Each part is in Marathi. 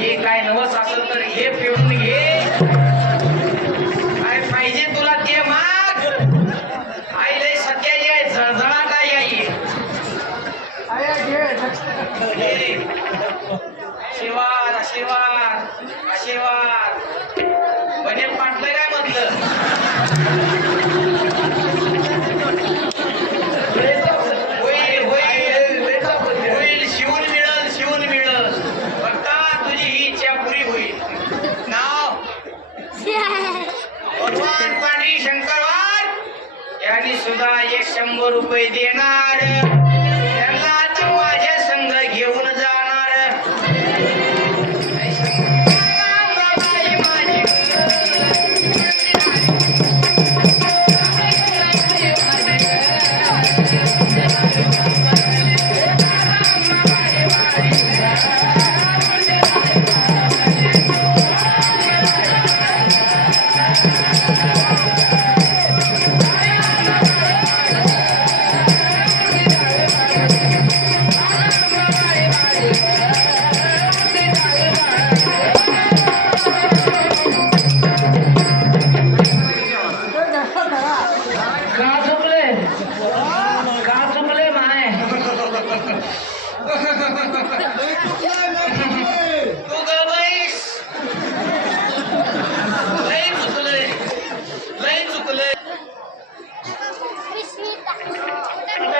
हे काय नवस असेल तर हे फिरून घे. काय पाहिजे तुला ते माग. आई लय सत्या आहे जळजळा काय आई. आशीर्वाद आशीर्वाद आशीर्वाद. बने पाठलं काय म्हटलं? यांनी सुद्धा एक शंभर रुपये देणार.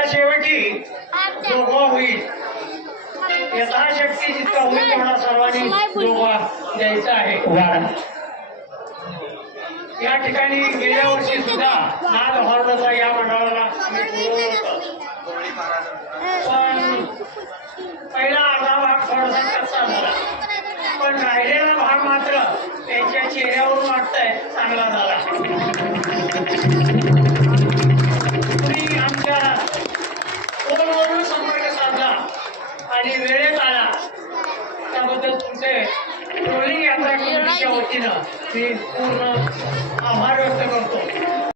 आता शेवटी जोगवा होईल. यथाशक्ती जितका होईल तेवढा सर्वांनी जोगवा द्यायचा आहे. या ठिकाणी गेल्या वर्षी सुद्धा नाद हॉर्नचा या मंडळाला आम्ही बोलवलं होतं. पण पहिला अर्धा भाग थोडासा कच्चा झाला. पण राहिलेला भाग मात्र त्यांच्या चेहऱ्यावरून वाटतंय चांगला झाला. आणि वेळेत आला. त्याबद्दल तुमचे ट्रोलिंग यात्रा कमिटीच्या वतीनं मी पूर्ण आभार व्यक्त करतो.